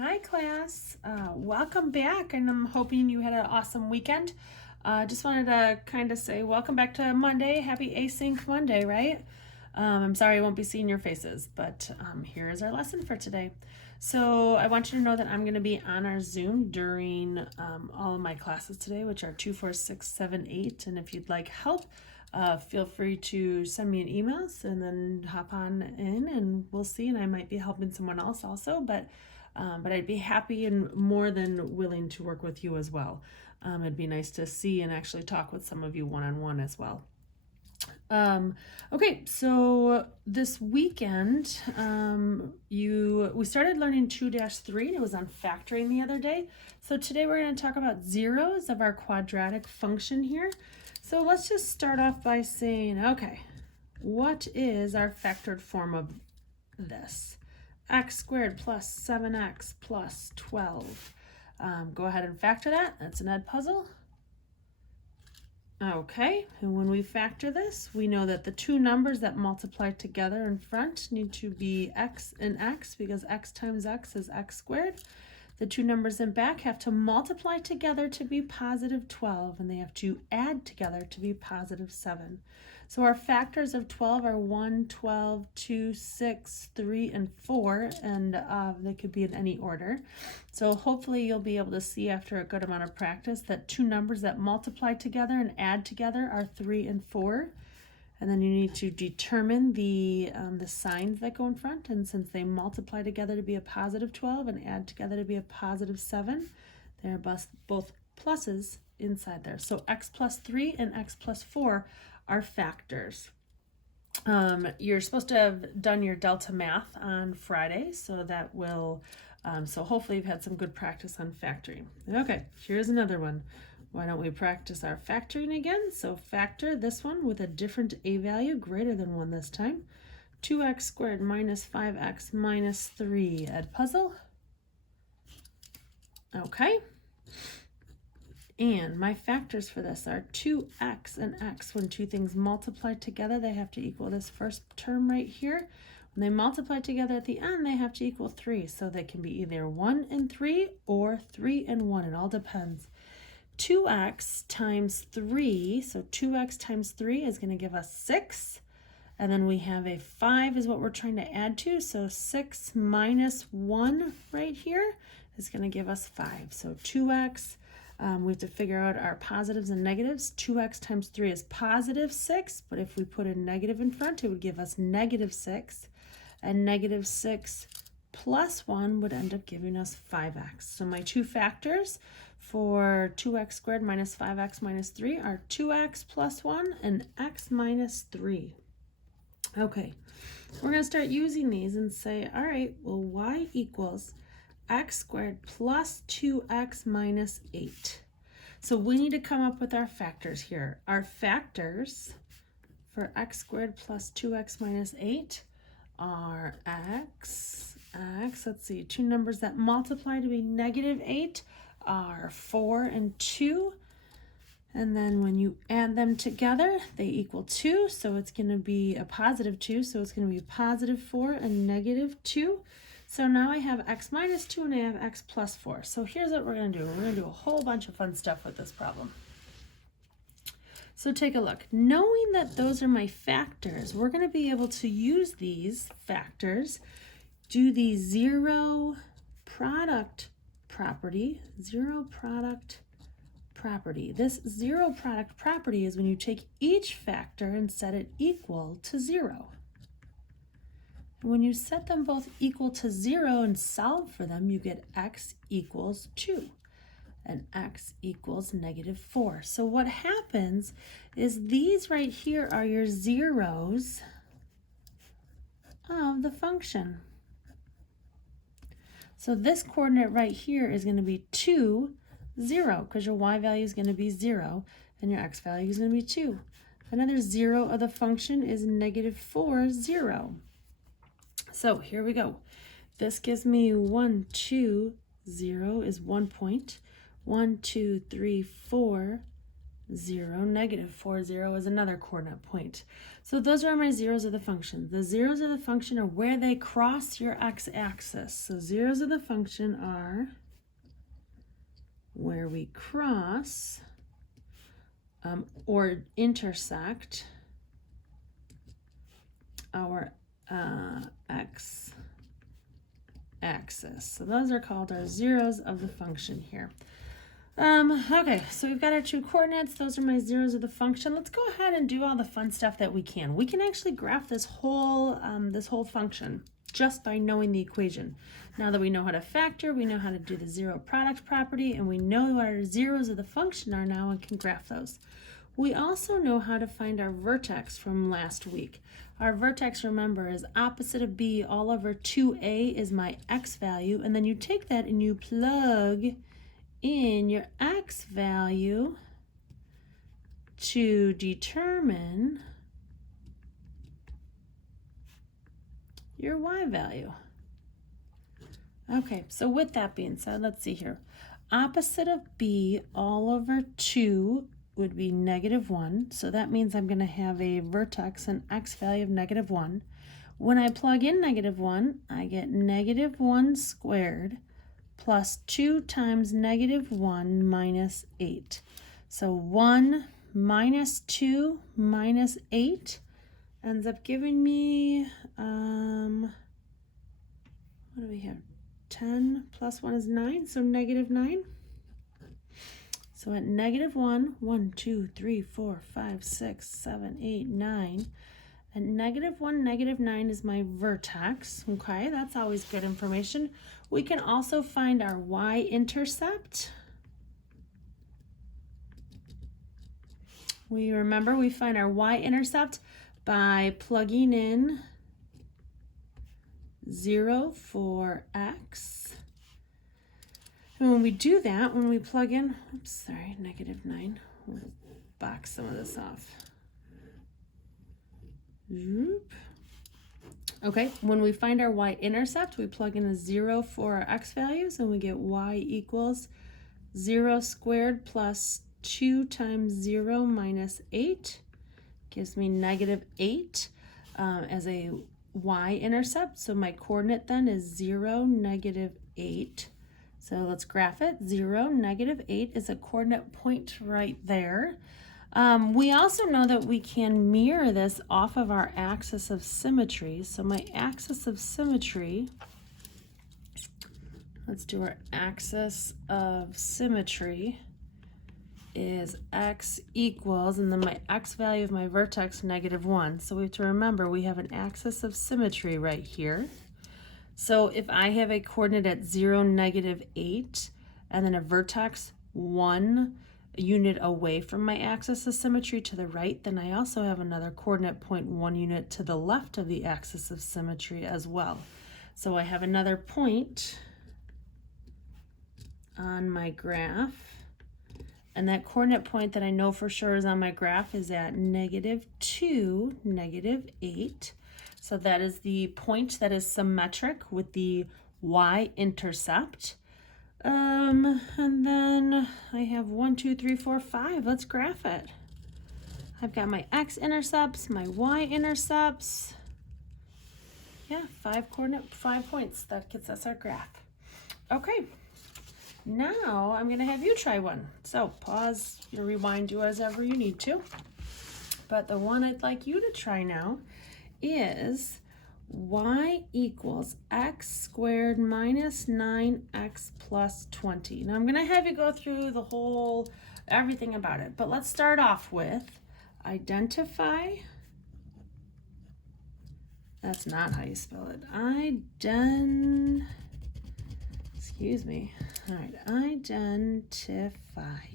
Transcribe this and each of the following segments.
Hi class, welcome back, and I'm hoping you had an awesome weekend. Just wanted to kind of say welcome back to Monday. Happy Async Monday, right? I'm sorry I won't be seeing your faces, but here's our lesson for today. So I want you to know that I'm going to be on our Zoom during all of my classes today, which are 2, 4, 6, 7, 8. And if you'd like help, feel free to send me an email and then hop on in and we'll see. And I might be helping someone else also, but I'd be happy and more than willing to work with you as well. It'd be nice to see and actually talk with some of you one-on-one as well. Okay, so this weekend, we started learning 2-3, and it was on factoring the other day. So today we're going to talk about zeros of our quadratic function here. So let's just start off by saying, okay, what is our factored form of this? X squared plus 7x plus 12. Go ahead and factor that. That's an ed puzzle. Okay, and when we factor this, we know that the two numbers that multiply together in front need to be x and x, because x times x is x squared. The two numbers in back have to multiply together to be positive 12, and they have to add together to be positive 7. So our factors of 12 are 1, 12, 2, 6, 3, and 4, and they could be in any order. So hopefully you'll be able to see after a good amount of practice that two numbers that multiply together and add together are 3 and 4. And then you need to determine the signs that go in front. And since they multiply together to be a positive 12 and add together to be a positive 7, they're both pluses inside there. So x plus 3 and x plus 4 are factors. You're supposed to have done your delta math on Friday, so that will, so hopefully you've had some good practice on factoring. Okay, here's another one. Why don't we practice our factoring again? So factor this one with a different a value greater than 1 this time. 2x squared minus 5x minus 3. Ed puzzle. Okay. And my factors for this are 2x and x. When two things multiply together, they have to equal this first term right here. When they multiply together at the end, they have to equal 3. So they can be either 1 and 3 or 3 and 1. It all depends. 2x times 3, so 2x times 3 is going to give us 6. And then we have a 5 is what we're trying to add to. So 6 minus 1 right here is going to give us 5. So 2x, we have to figure out our positives and negatives. 2x times 3 is positive 6, but if we put a negative in front, it would give us negative 6. And negative 6 plus 1 would end up giving us 5x. So my two factors for 2x squared minus 5x minus 3 are 2x plus 1 and x minus 3. Okay, we're going to start using these and say, all right, well, y equals x squared plus 2x minus 8. So we need to come up with our factors here. Our factors for x squared plus 2x minus 8 are x, let's see, two numbers that multiply to be negative 8 are 4 and 2. And then when you add them together, they equal 2. So it's going to be a positive 2. So it's going to be positive 4 and negative 2. So now I have x minus 2 and I have x plus 4. So here's what we're going to do. We're going to do a whole bunch of fun stuff with this problem. So take a look. Knowing that those are my factors, we're going to be able to use these factors, do the zero product property. This zero product property is when you take each factor and set it equal to 0. And when you set them both equal to 0 and solve for them, you get x equals 2 and x equals negative 4. So what happens is these right here are your zeros of the function. So this coordinate right here is going to be 2, 0, because your y value is going to be 0 and your x value is going to be 2. Another 0 of the function is negative 4, 0. So here we go. This gives me 1, 2, 0 is 1 point. 1, 2, 3, 4 0, negative 4, 0 is another coordinate point. So those are my zeros of the function. The zeros of the function are where they cross your x-axis. So zeros of the function are where we cross or intersect our x-axis. So those are called our zeros of the function here. Okay, so we've got our two coordinates. Those are my zeros of the function. Let's go ahead and do all the fun stuff that we can. We can actually graph this whole function just by knowing the equation. Now that we know how to factor, we know how to do the zero product property, and we know what our zeros of the function are now and can graph those. We also know how to find our vertex from last week. Our vertex, remember, is opposite of b all over 2a is my x value, and then you take that and you plug in your x value to determine your y value. Okay, so with that being said, let's see here. Opposite of b all over 2 would be negative 1. So that means I'm going to have a vertex, an x value of negative 1. When I plug in negative 1, I get negative 1 squared plus 2 times negative 1 minus 8. So 1 minus 2 minus 8 ends up giving me, what do we have? 10 plus 1 is 9, so negative 9. So at negative 1, 1, 2, 3, 4, 5, 6, 7, 8, 9. At negative 1, negative 9 is my vertex. Okay, that's always good information. We can also find our y-intercept. We find our y-intercept by plugging in 0 for x. And when we do that, when we plug in, negative 9, we'll box some of this off. Okay, when we find our y-intercept, we plug in a 0 for our x values, and we get y equals 0 squared plus 2 times 0 minus 8. Gives me negative 8 as a y-intercept. So my coordinate then is 0, negative 8. So let's graph it. 0, negative 8 is a coordinate point right there. We also know that we can mirror this off of our axis of symmetry. So my axis of symmetry, let's do our axis of symmetry is x equals, and then my x value of my vertex, negative 1. So we have to remember we have an axis of symmetry right here. So if I have a coordinate at 0, negative 8, and then a vertex 1 unit away from my axis of symmetry to the right, then I also have another coordinate point 1 unit to the left of the axis of symmetry as well. So I have another point on my graph, and that coordinate point that I know for sure is on my graph is at negative 2, negative 8. So that is the point that is symmetric with the y-intercept. And then I have 1, 2, 3, 4, 5. Let's graph it. I've got my x-intercepts, my y-intercepts. Yeah, 5 points. That gets us our graph. Okay, now I'm going to have you try one. So pause, rewind, do as ever you need to. But the one I'd like you to try now is y equals x squared minus 9x plus 20. Now I'm going to have you go through the whole, everything about it. But let's start off with identify. That's not how you spell it. Excuse me. All right, identify.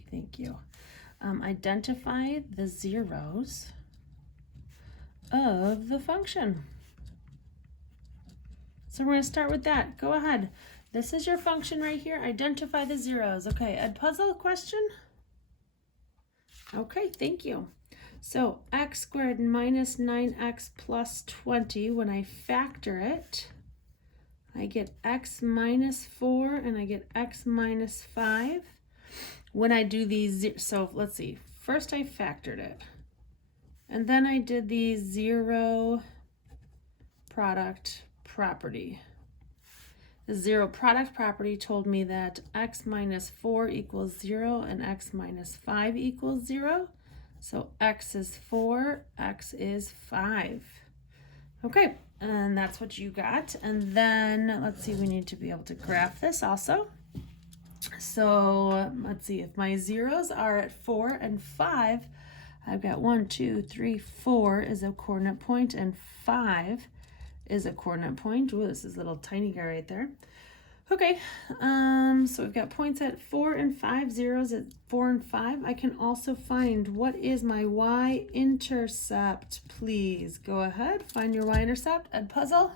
Thank you. Identify the zeros of the function. So we're going to start with that. Go ahead. This is your function right here. Identify the zeros. Okay, a puzzle question? Okay, thank you. So x squared minus 9x plus 20, when I factor it, I get x minus 4 and I get x minus 5. When I do these, so let's see, first I factored it. And then I did the zero product property. The zero product property told me that x minus 4 equals 0 and x minus 5 equals 0. So x is 4, x is 5. Okay, and that's what you got. And then let's see, we need to be able to graph this also. So let's see, if my zeros are at 4 and 5, I've got 1, 2, 3, 4 is a coordinate point, and 5 is a coordinate point. Ooh, this is a little tiny guy right there. Okay, so we've got points at 4 and 5, zeros at 4 and 5. I can also find what is my y-intercept, please. Go ahead, find your y-intercept, Edpuzzle.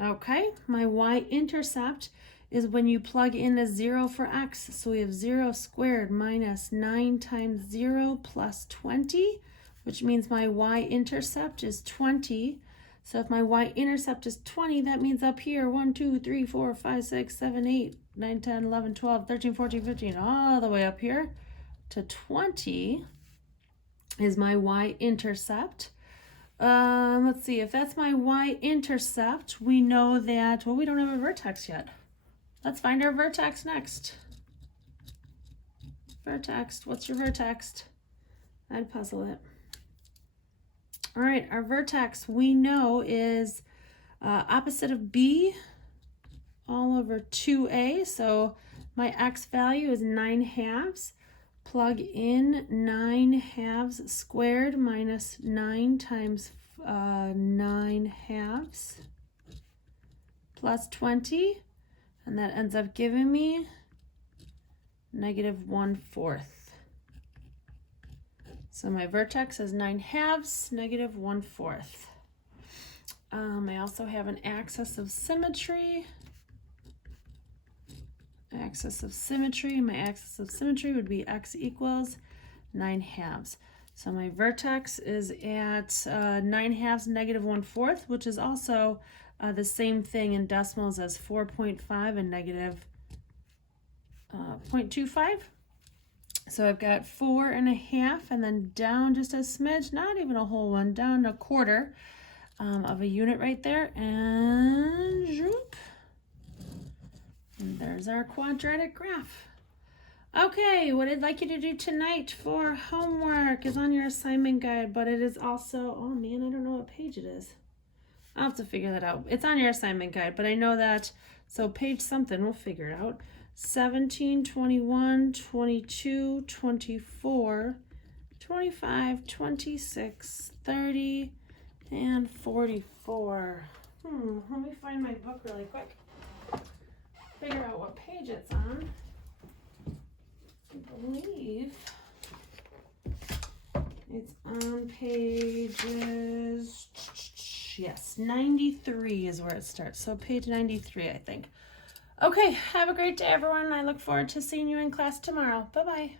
Okay, my y-intercept is when you plug in a 0 for x. So we have 0 squared minus 9 times 0 plus 20, which means my y-intercept is 20. So if my y-intercept is 20, that means up here, 1, 2, 3, 4, 5, 6, 7, 8, 9, 10, 11, 12, 13, 14, 15, all the way up here to 20 is my y-intercept. Let's see, if that's my y-intercept, we know that, well, we don't have a vertex yet. Let's find our vertex next. Vertex, what's your vertex? I'd puzzle it. All right, our vertex we know is opposite of B all over 2A. So my x value is 9/2. Plug in 9/2 squared minus 9 times 9/2 plus 20. And that ends up giving me negative 1/4. So my vertex is 9/2, negative 1/4. I also have an axis of symmetry. Axis of symmetry. My axis of symmetry would be x equals 9/2. So my vertex is at 9/2, negative 1/4, which is also the same thing in decimals as 4.5 and negative 0.25. So I've got 4.5, and then down just a smidge, not even a whole one, down 1/4 of a unit right there, and zoop. And there's our quadratic graph. Okay, what I'd like you to do tonight for homework is on your assignment guide, but it is also, oh man, I don't know what page it is. I'll have to figure that out. It's on your assignment guide, but I know that, so page something, we'll figure it out. 17, 21, 22, 24, 25, 26, 30, and 44. Let me find my book really quick. Figure out what page it's on. I believe it's on pages, yes, 93 is where it starts. So page 93, I think. Okay, have a great day, everyone. I look forward to seeing you in class tomorrow. Bye-bye.